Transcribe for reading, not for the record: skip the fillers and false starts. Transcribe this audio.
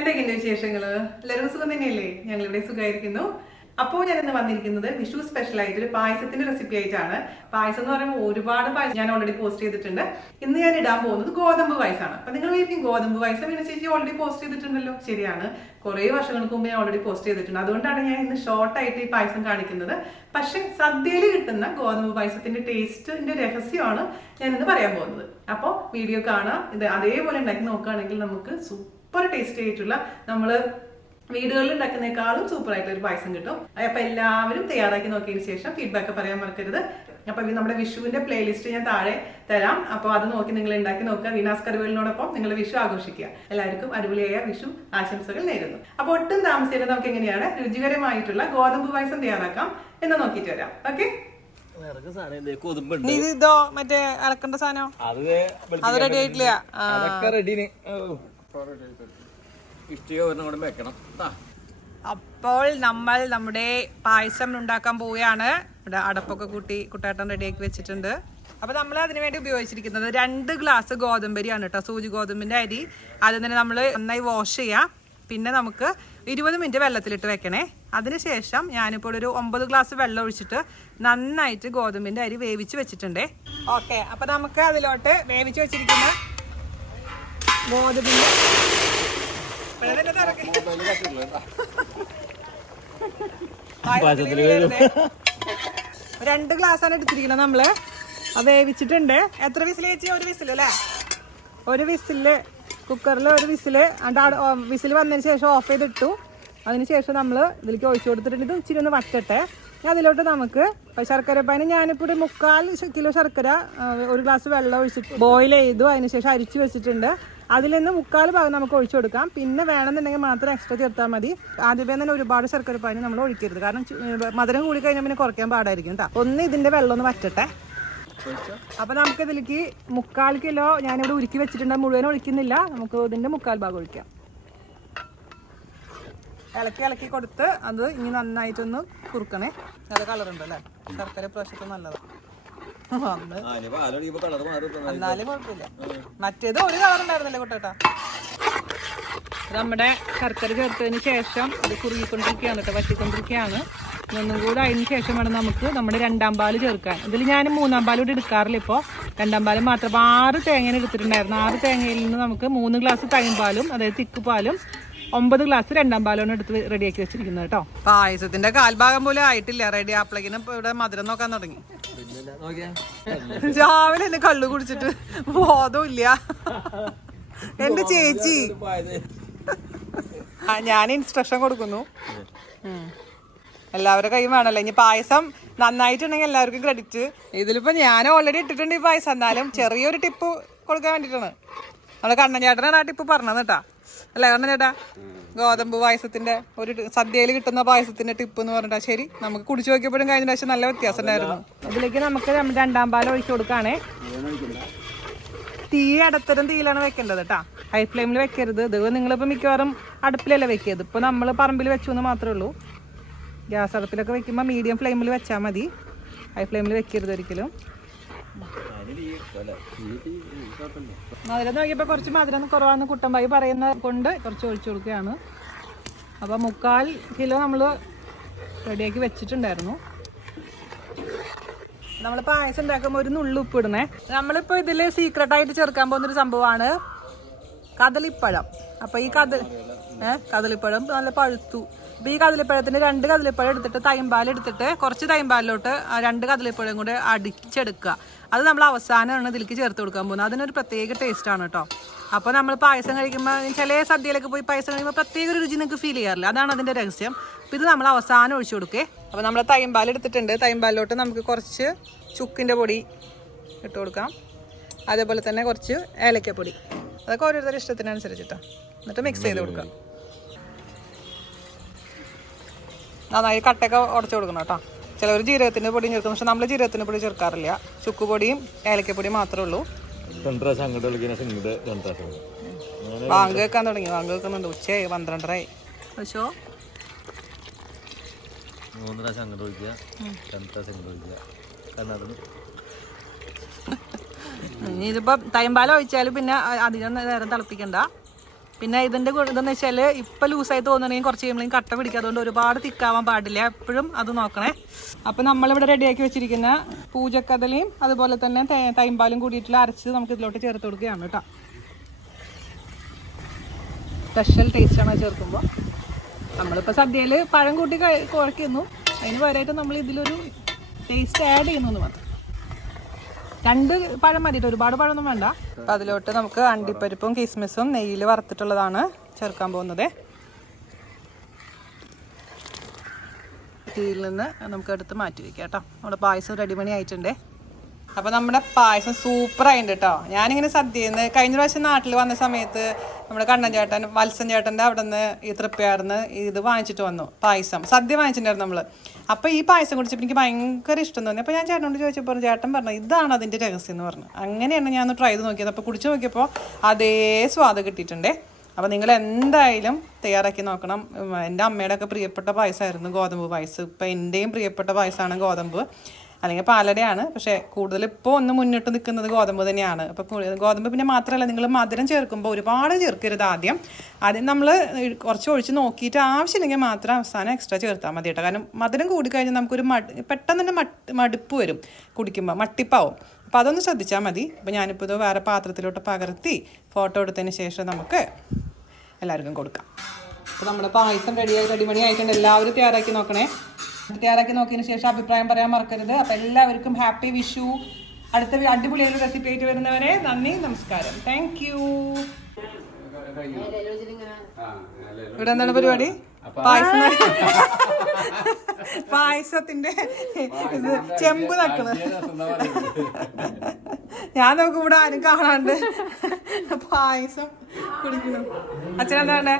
എന്തൊക്കെയുണ്ട് വിശേഷങ്ങള്? എല്ലാവരും സുഖം തന്നെയല്ലേ? ഞങ്ങളിവിടെ സുഖമായിരിക്കുന്നു. അപ്പോൾ ഞാൻ ഇന്ന് വന്നിരിക്കുന്നത് വിഷു സ്പെഷ്യൽ ആയിട്ട് ഒരു പായസത്തിന്റെ റെസിപ്പി ആയിട്ടാണ്. പായസം എന്ന് പറയുമ്പോൾ ഒരുപാട് പായസം ഞാൻ ഓൾറെഡി പോസ്റ്റ് ചെയ്തിട്ടുണ്ട്. ഇന്ന് ഞാൻ ഇടാൻ പോകുന്നത് ഗോതമ്പ് പായസമാണ്. അപ്പൊ നിങ്ങൾ വീട്ടിൽ ഗോതമ്പ് പായസം വീണ ചേച്ചി ഓൾറെഡി പോസ്റ്റ് ചെയ്തിട്ടുണ്ടല്ലോ. ശരിയാണ്, കുറെ വർഷങ്ങൾക്ക് മുമ്പ് ഞാൻ ഓൾറെഡി പോസ്റ്റ് ചെയ്തിട്ടുണ്ട്. അതുകൊണ്ടാണ് ഞാൻ ഇന്ന് ഷോർട്ടായിട്ട് ഈ പായസം കാണിക്കുന്നത്. പക്ഷെ സദ്യയിൽ കിട്ടുന്ന ഗോതമ്പ് പായസത്തിന്റെ ടേസ്റ്റിന്റെ രഹസ്യമാണ് ഞാൻ ഇന്ന് പറയാൻ പോകുന്നത്. അപ്പോൾ വീഡിയോ കാണാം. ഇത് അതേപോലെ ഉണ്ടാക്കി നോക്കുകയാണെങ്കിൽ നമുക്ക് സൂപ്പർ ടേസ്റ്റി ആയിട്ടുള്ള നമ്മള് വീടുകളിൽ ഉണ്ടാക്കുന്നേക്കാളും സൂപ്പർ ആയിട്ടുള്ള ഒരു പായസം കിട്ടും. അപ്പൊ എല്ലാവരും തയ്യാറാക്കി നോക്കിയതിന് ശേഷം ഫീഡ്ബാക്ക് പറയാൻ മറക്കരുത്. അപ്പൊ നമ്മുടെ വിഷുവിന്റെ പ്ലേലിസ്റ്റ് ഞാൻ താഴെ തരാം. അപ്പൊ അത് നോക്കി നിങ്ങൾ ഉണ്ടാക്കി നോക്കുക. വീനാസ് കറിവേലിനോടൊപ്പം നിങ്ങൾ വിഷു ആഘോഷിക്കുക. എല്ലാവർക്കും അടിപൊളിയായ വിഷു ആശംസകൾ നേരുന്നു. അപ്പൊ ഒട്ടും താമസിയാതെ നമുക്ക് എങ്ങനെയാണ് രുചികരമായിട്ടുള്ള ഗോതമ്പ് പായസം തയ്യാറാക്കാം എന്ന് നോക്കിയിട്ട് വരാം. ഓക്കെ, ഇതോ മറ്റേ അളക്കേണ്ട സാധനം അത് റെഡി ആയിട്ടില്ല. അപ്പോൾ നമ്മൾ നമ്മുടെ പായസം ഉണ്ടാക്കാൻ പോവുകയാണ്. ഇവിടെ അടപ്പൊക്കെ കൂട്ടി കുട്ടാട്ടം റെഡിയാക്കി വെച്ചിട്ടുണ്ട്. അപ്പൊ നമ്മൾ അതിനു വേണ്ടി ഉപയോഗിച്ചിരിക്കുന്നത് 2 ഗ്ലാസ് ഗോതമ്പരിയാണ് കേട്ടോ, സൂചി ഗോതമ്പിന്റെ അരി. ആദ്യം തന്നെ നമ്മൾ നന്നായി വാഷ് ചെയ്യാം. പിന്നെ നമുക്ക് 20 മിനിറ്റ് വെള്ളത്തിലിട്ട് വെക്കണേ. അതിനുശേഷം ഞാനിപ്പോൾ ഒരു 9 ഗ്ലാസ് വെള്ളം ഒഴിച്ചിട്ട് നന്നായിട്ട് ഗോതമ്പിന്റെ അരി വേവിച്ച് വെച്ചിട്ടുണ്ടേ. ഓക്കെ, അപ്പൊ നമുക്ക് അതിലോട്ട് വേവിച്ച് വെച്ചിരിക്കുന്ന ഗോതമ്പിന്റെ 2 ഗ്ലാസ്സാണ് എടുത്തിരിക്കുന്നത് നമ്മള്. അത് വേവിച്ചിട്ടുണ്ട്. എത്ര വിസിൽ ചേച്ചി? 1 വിസിൽ അല്ലേ? 1 വിസില് കുക്കറിൽ 1 വിസില് വിസിൽ വന്നതിന് ശേഷം ഓഫ് ചെയ്തിട്ടു. അതിനുശേഷം നമ്മൾ ഇതിലേക്ക് ഒഴിച്ചു കൊടുത്തിട്ടുണ്ട്. ഇത് ഇച്ചിരി ഒന്ന് വറ്റട്ടെ. അതിലോട്ട് നമുക്ക് ശർക്കര പാനി, ഞാനിപ്പോൾ ഒരു 3/4 കിലോ ശർക്കര 1 ഗ്ലാസ് വെള്ളം ഒഴിച്ചിട്ട് ബോയിൽ ചെയ്തു. അതിനുശേഷം അരിച്ചു വെച്ചിട്ടുണ്ട്. അതിൽ നിന്ന് 3/4 ഭാഗം നമുക്ക് ഒഴിച്ചു കൊടുക്കാം. പിന്നെ വേണമെന്നുണ്ടെങ്കിൽ മാത്രം എക്സ്ട്രാ ചേർത്താൽ മതി. ആദ്യമേ തന്നെ ഒരുപാട് ശർക്കര പാനി നമ്മൾ ഒഴിക്കരുത്, കാരണം മധുരം കൂടി കഴിഞ്ഞാൽ പിന്നെ കുറയ്ക്കാൻ പാടായിരിക്കും കേട്ടോ. ഒന്ന് ഇതിന്റെ വെള്ളം ഒന്ന് വറ്റട്ടെ. അപ്പൊ നമുക്ക് ഇതിലേക്ക് 3/4 കിലോ ഞാനിവിടെ ഉരുക്കി വെച്ചിട്ടുണ്ട്. മുഴുവൻ ഒഴിക്കുന്നില്ല, നമുക്ക് ഇതിന്റെ 3/4 ഭാഗം ഒഴിക്കാം. ഇളക്കി കൊടുത്ത് അത് ഇനി നന്നായിട്ടൊന്ന് കുറുക്കണേ. നല്ല കളറുണ്ട് അല്ലേ? ശർക്കര പ്രാവശ്യത്തെ നല്ലതാണ്. എന്നാലും കുഴപ്പമില്ല. മറ്റേത് ഒരു കളർ ഉണ്ടായിരുന്നല്ലേ കുട്ടേട്ടാ? നമ്മുടെ ശർക്കര ചേർത്തതിന് ശേഷം അത് കുറുകിക്കൊണ്ടിരിക്കുകയാണ് കേട്ടോ, വറ്റിക്കൊണ്ടിരിക്കുകയാണ്. ഒന്നും കൂടെ അതിന് ശേഷം വേണം നമുക്ക് നമ്മുടെ 2ാം പാല് ചേർക്കാൻ. ഇതിൽ ഞാൻ 3ാം പാൽ കൂടി എടുക്കാറില്ല. ഇപ്പോൾ 2ാം പാല് മാത്രം 6 തേങ്ങ എടുത്തിട്ടുണ്ടായിരുന്നു. 6 തേങ്ങയിൽ നിന്ന് നമുക്ക് 3 ഗ്ലാസ് തൈം പാലും, അതായത് തിക്ക് പാലും, 9 ഗ്ലാസ് 2ാം പാലാണ് എടുത്ത് റെഡിയാക്കി വെച്ചിരിക്കുന്നത് കേട്ടോ. പായസത്തിന്റെ കാൽഭാഗം പോലും ആയിട്ടില്ല. റെഡി ആപ്പിളേക്കിനും ഇവിടെ മധുരം നോക്കാൻ തുടങ്ങി. രാവിലെ എന്നെ കള്ളു കുടിച്ചിട്ട് ബോധമില്ല എന്റെ ചേച്ചി. ഞാൻ ഇൻസ്ട്രക്ഷൻ കൊടുക്കുന്നു. എല്ലാവരുടെ കൈ വേണല്ലോ. ഇനി പായസം നന്നായിട്ടുണ്ടെങ്കിൽ എല്ലാവർക്കും ക്രെഡിറ്റ്. ഇതിലിപ്പോ ഞാൻ ഓൾറെഡി ഇട്ടിട്ടുണ്ട് ഈ പായസം. എന്നാലും ചെറിയൊരു ടിപ്പ് കൊടുക്കാൻ വേണ്ടിട്ടാണ്. നമ്മളെ കണ്ണൻ ചേട്ടനാണ് ആ ടിപ്പ് പറഞ്ഞത് കേട്ടാ. അല്ലേ കണ്ണൻ ചേട്ടാ? ഗോതമ്പ് പായസത്തിന്റെ ഒരു സദ്യയിൽ കിട്ടുന്ന പായസത്തിന്റെ ടിപ്പ് എന്ന് പറഞ്ഞിട്ടാ. ശരി, നമുക്ക് കുടിച്ചു നോക്കിയപ്പോഴും കഴിഞ്ഞ പ്രാവശ്യം നല്ല വ്യത്യാസം ഉണ്ടായിരുന്നു. അതിലേക്ക് നമുക്ക് 2ാം പാൽ ഒഴിച്ചു കൊടുക്കാണേ. തീ അടത്തരം തീയിലാണ് വെക്കേണ്ടത് കേട്ടാ, ഹൈ ഫ്ലെയിമിൽ വെക്കരുത്. ഇത് നിങ്ങളിപ്പോ മിക്കവാറും അടുപ്പിലല്ലേ വെക്കിയത്. ഇപ്പൊ നമ്മൾ പറമ്പിൽ വെച്ചു എന്ന് മാത്രമേ ഉള്ളൂ. ഗ്യാസ് അടുപ്പിലൊക്കെ വെക്കുമ്പോൾ മീഡിയം ഫ്ലെയിമിൽ വെച്ചാൽ മതി, ഹൈ ഫ്ലെയിമിൽ വെക്കരുത് ഒരിക്കലും. മധുരം നോക്കിയപ്പോൾ കുറച്ച് മധുരം കുറവാന്ന് കുട്ടമ്പായി പറയുന്ന കൊണ്ട് കുറച്ച് ഒഴിച്ചു കൊടുക്കുകയാണ്. അപ്പോൾ 3/4 കിലോ നമ്മൾ റെഡിയാക്കി വെച്ചിട്ടുണ്ടായിരുന്നു. നമ്മൾ പായസം ഉണ്ടാക്കുമ്പോൾ ഒരു നുള്ളു ഉപ്പ് ഇടണേ. നമ്മളിപ്പോൾ ഇതിൽ സീക്രട്ടായിട്ട് ചേർക്കാൻ പോകുന്നൊരു സംഭവമാണ് കദളിപ്പഴം. അപ്പോൾ ഈ കദളിപ്പഴം നല്ല പഴുത്തു. അപ്പോൾ ഈ കദളിപ്പഴത്തിന് 2 കദളിപ്പഴം എടുത്തിട്ട് തൈമ്പാൽ എടുത്തിട്ട് കുറച്ച് തൈമ്പാലിലോട്ട് 2 കദളിപ്പഴം കൂടെ അടിച്ചെടുക്കുക. അത് നമ്മൾ അവസാനമാണ് ഇതിലേക്ക് ചേർത്ത് കൊടുക്കാൻ പോകുന്നത്. അതിനൊരു പ്രത്യേക ടേസ്റ്റാണ് കേട്ടോ. അപ്പോൾ നമ്മൾ പായസം കഴിക്കുമ്പോൾ ചില സദ്യയിലൊക്കെ പോയി പായസം കഴിക്കുമ്പോൾ പ്രത്യേക ഒരു രുചി നിങ്ങൾക്ക് ഫീൽ ചെയ്യാറില്ല. അതാണ് അതിൻ്റെ രഹസ്യം. അപ്പോൾ ഇത് നമ്മൾ അവസാനം ഒഴിച്ചു കൊടുക്കേ. അപ്പോൾ നമ്മൾ തൈമ്പാൽ എടുത്തിട്ടുണ്ട്. തൈമ്പാലിലോട്ട് നമുക്ക് കുറച്ച് ചുക്കിൻ്റെ പൊടി ഇട്ട് കൊടുക്കാം. അതേപോലെ തന്നെ കുറച്ച് ഏലക്കപ്പൊടി. അതൊക്കെ ഓരോരുത്തരുടെ ഇഷ്ടത്തിനനുസരിച്ചിട്ടോ. എന്നിട്ട് മിക്സ് ചെയ്ത് കൊടുക്കാം. നന്നായി കട്ടയൊക്കെ ഉടച്ചു കൊടുക്കണം കേട്ടോ. ചിലവർ ജീരകത്തിൻ്റെ പൊടി ചേർക്കും, പക്ഷെ നമ്മൾ ജീരകത്തിൻ്റെ പൊടി ചേർക്കാറില്ല. ചുക്കുപൊടിയും ഏലക്കപ്പൊടിയും മാത്രമേ ഉള്ളൂ. വാങ്ങ് വെക്കാൻ തുടങ്ങി. വാങ്ങ് വെക്കുന്നുണ്ട്. ഉച്ചയായി 12:30. പക്ഷോ ഇതിപ്പോൾ തൈമ്പാലം ഒഴിച്ചാൽ പിന്നെ അധികം നേരം തിളപ്പിക്കണ്ട. പിന്നെ ഇതിൻ്റെ ഇതെന്ന് വെച്ചാൽ ഇപ്പം ലൂസായി തോന്നണമെങ്കിൽ കുറച്ച് കഴിയുമ്പോഴേക്കും കട്ട പിടിക്കുക. അതുകൊണ്ട് ഒരുപാട് തിക്കാവാൻ പാടില്ല, എപ്പോഴും അത് നോക്കണേ. അപ്പം നമ്മളിവിടെ റെഡിയാക്കി വെച്ചിരിക്കുന്ന പൂജക്കദളിയും അതുപോലെ തന്നെ തൈമ്പാലും കൂടിയിട്ടുള്ള അരച്ച് നമുക്ക് ഇതിലോട്ട് ചേർത്ത് കൊടുക്കുകയാണ് കേട്ടോ. സ്പെഷ്യൽ ടേസ്റ്റാണ് ചേർക്കുമ്പോൾ. നമ്മളിപ്പോൾ സദ്യയിൽ പഴം കൂട്ടി കുഴക്കുന്നു, അതിന് പകരമായിട്ട് നമ്മൾ ഇതിലൊരു ടേസ്റ്റ് ആഡ് ചെയ്യുന്നു മാത്രം. 2 പഴം മതിയിട്ട്, ഒരുപാട് പഴമൊന്നും വേണ്ട. അപ്പം അതിലോട്ട് നമുക്ക് അണ്ടിപ്പരിപ്പും കിസ്മിസും നെയ്യിൽ വറുത്തിട്ടുള്ളതാണ് ചേർക്കാൻ പോകുന്നത്. തീയിൽ നിന്ന് നമുക്ക് എടുത്ത് മാറ്റി വയ്ക്കാം കേട്ടോ. നമ്മുടെ പായസം റെഡിമണി ആയിട്ടുണ്ട്. അപ്പോൾ നമ്മുടെ പായസം സൂപ്പറായിട്ടുണ്ട് കേട്ടോ. ഞാനിങ്ങനെ സദ്യയിൽ നിന്ന് കഴിഞ്ഞ പ്രാവശ്യം നാട്ടിൽ വന്ന സമയത്ത് നമ്മുടെ കണ്ണൻ ചേട്ടൻ വത്സൻ ചേട്ടൻ്റെ അവിടെ നിന്ന് ഈ തൃപ്പയാർന്ന് ഇത് വാങ്ങിച്ചിട്ട് വന്നു, പായസം സദ്യ വാങ്ങിച്ചിട്ടുണ്ടായിരുന്നു നമ്മൾ. അപ്പോൾ ഈ പായസം കുടിച്ചപ്പോൾ എനിക്ക് ഭയങ്കര ഇഷ്ടം തോന്നി. അപ്പോൾ ഞാൻ ചേട്ടനോട് ചോദിച്ചപ്പോൾ ചേട്ടൻ പറഞ്ഞു ഇതാണ് അതിൻ്റെ രഹസ്യം എന്ന് പറഞ്ഞു. അങ്ങനെയാണ് ഞാൻ ഒന്ന് ട്രൈ ചെയ്ത് നോക്കിയത്. അപ്പോൾ കുടിച്ച് നോക്കിയപ്പോൾ അതേ സ്വാദ് കിട്ടിയിട്ടുണ്ട്. അപ്പോൾ നിങ്ങൾ എന്തായാലും തയ്യാറാക്കി നോക്കണം. എൻ്റെ അമ്മയുടെ ഒക്കെ പ്രിയപ്പെട്ട പായസമായിരുന്നു ഗോതമ്പ് പായസം. ഇപ്പോൾ എൻ്റെയും പ്രിയപ്പെട്ട പായസമാണ് ഗോതമ്പ്, അല്ലെങ്കിൽ പാലടയാണ്. പക്ഷേ കൂടുതൽ ഇപ്പോൾ ഒന്ന് മുന്നിട്ട് നിൽക്കുന്നത് ഗോതമ്പ് തന്നെയാണ്. അപ്പോൾ ഗോതമ്പ് പിന്നെ മാത്രമല്ല, നിങ്ങൾ മധുരം ചേർക്കുമ്പോൾ ഒരുപാട് ചേർക്കരുത്. ആദ്യം നമ്മൾ കുറച്ച് ഒഴിച്ച് നോക്കിയിട്ട് ആവശ്യമില്ലെങ്കിൽ മാത്രം അവസാനം എക്സ്ട്രാ ചേർത്താൽ മതി കേട്ടോ. കാരണം മധുരം കൂടിക്കഴിഞ്ഞാൽ നമുക്കൊരു പെട്ടെന്ന് തന്നെ മടുപ്പ് വരും, കുടിക്കുമ്പോൾ മട്ടിപ്പാവും. അപ്പോൾ അതൊന്ന് ശ്രദ്ധിച്ചാൽ മതി. അപ്പോൾ ഞാനിപ്പോൾ ഇത് വേറെ പാത്രത്തിലോട്ട് പകർത്തി ഫോട്ടോ എടുത്തതിന് ശേഷം നമുക്ക് എല്ലാവർക്കും കൊടുക്കാം. അപ്പോൾ നമ്മുടെ പായസം റെഡിമണി ആയിട്ടുണ്ട്. എല്ലാവരും തയ്യാറാക്കി നോക്കണേ. തയ്യാറാക്കി നോക്കിയതിന് ശേഷം അഭിപ്രായം പറയാൻ മറക്കരുത്. അപ്പോൾ എല്ലാവർക്കും ഹാപ്പി വിഷു. അടുത്ത അടിപൊളിയൊരു റെസിപ്പി ആയിട്ട് വരുന്നവരെ നന്ദി, നമസ്കാരം. Thank you. ഇവിടെ എന്താണ് പരിപാടി? പായസത്തിന്റെ ഇത് ചെമ്പ് നക്കണത്. ഞാൻ നോക്കും ഇവിടെ ആരും കാണാണ്ട് പായസം കുടിക്കണം. അച്ഛനെന്താ വേണ്ടേ?